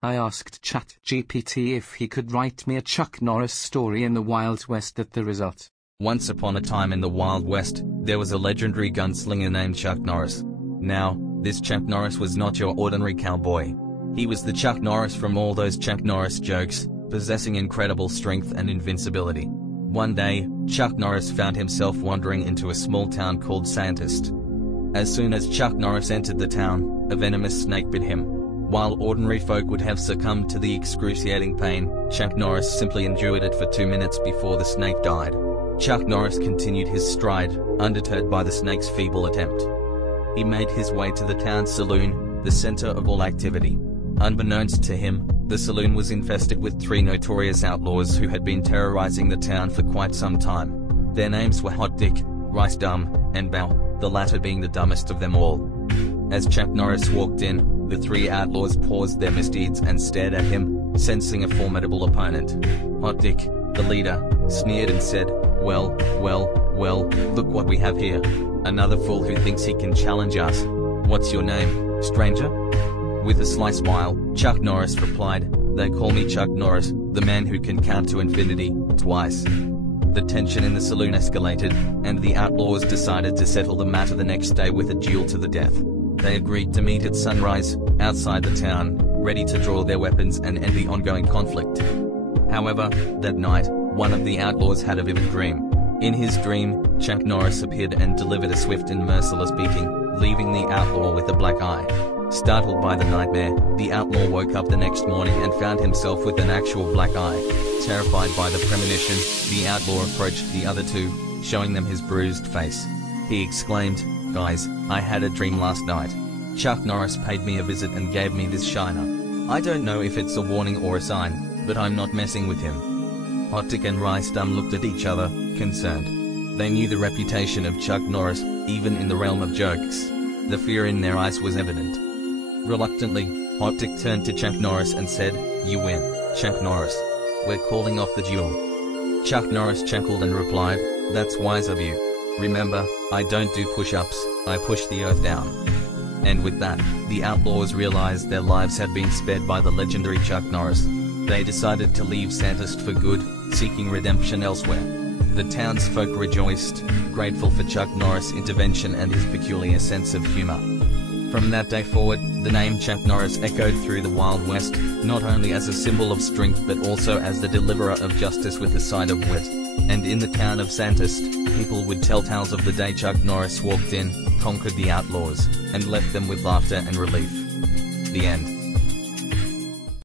I asked ChatGPT if he could write me a Chuck Norris story in the Wild West. At the result. Once upon a time in the Wild West, there was a legendary gunslinger named Chuck Norris. Now, this Chuck Norris was not your ordinary cowboy. He was the Chuck Norris from all those Chuck Norris jokes, possessing incredible strength and invincibility. One day, Chuck Norris found himself wandering into a small town called Sandhurst. As soon as Chuck Norris entered the town, a venomous snake bit him. While ordinary folk would have succumbed to the excruciating pain, Chuck Norris simply endured it for 2 minutes before the snake died. Chuck Norris continued his stride, undeterred by the snake's feeble attempt. He made his way to the town's saloon, the center of all activity. Unbeknownst to him, the saloon was infested with 3 notorious outlaws who had been terrorizing the town for quite some time. Their names were Hot Dick, Rice Dumb, and Bow, the latter being the dumbest of them all. As Chuck Norris walked in, the 3 outlaws paused their misdeeds and stared at him, sensing a formidable opponent. Hot Dick, the leader, sneered and said, well, look what we have here. Another fool who thinks he can challenge us. What's your name, stranger? With a sly smile, Chuck Norris replied, they call me Chuck Norris, the man who can count to infinity, twice. The tension in the saloon escalated, and the outlaws decided to settle the matter the next day with a duel to the death. They agreed to meet at sunrise, outside the town, ready to draw their weapons and end the ongoing conflict. However, that night, one of the outlaws had a vivid dream. In his dream, Chuck Norris appeared and delivered a swift and merciless beating, leaving the outlaw with a black eye. Startled by the nightmare, the outlaw woke up the next morning and found himself with an actual black eye. Terrified by the premonition, the outlaw approached the other 2, showing them his bruised face. He exclaimed, guys, I had a dream last night. Chuck Norris paid me a visit and gave me this shiner. I don't know if it's a warning or a sign, but I'm not messing with him. Hot Dick and Rice Dumb looked at each other, concerned. They knew the reputation of Chuck Norris, even in the realm of jokes. The fear in their eyes was evident. Reluctantly, Hot Dick turned to Chuck Norris and said, you win, Chuck Norris. We're calling off the duel. Chuck Norris chuckled and replied, that's wise of you. Remember, I don't do push-ups, I push the earth down. And with that, the outlaws realized their lives had been spared by the legendary Chuck Norris. They decided to leave Sandhurst for good, seeking redemption elsewhere. The townsfolk rejoiced, grateful for Chuck Norris' intervention and his peculiar sense of humor. From that day forward, the name Chuck Norris echoed through the Wild West, not only as a symbol of strength but also as the deliverer of justice with a side of wit. And in the town of Sandhurst, people would tell tales of the day Chuck Norris walked in, conquered the outlaws, and left them with laughter and relief. The end.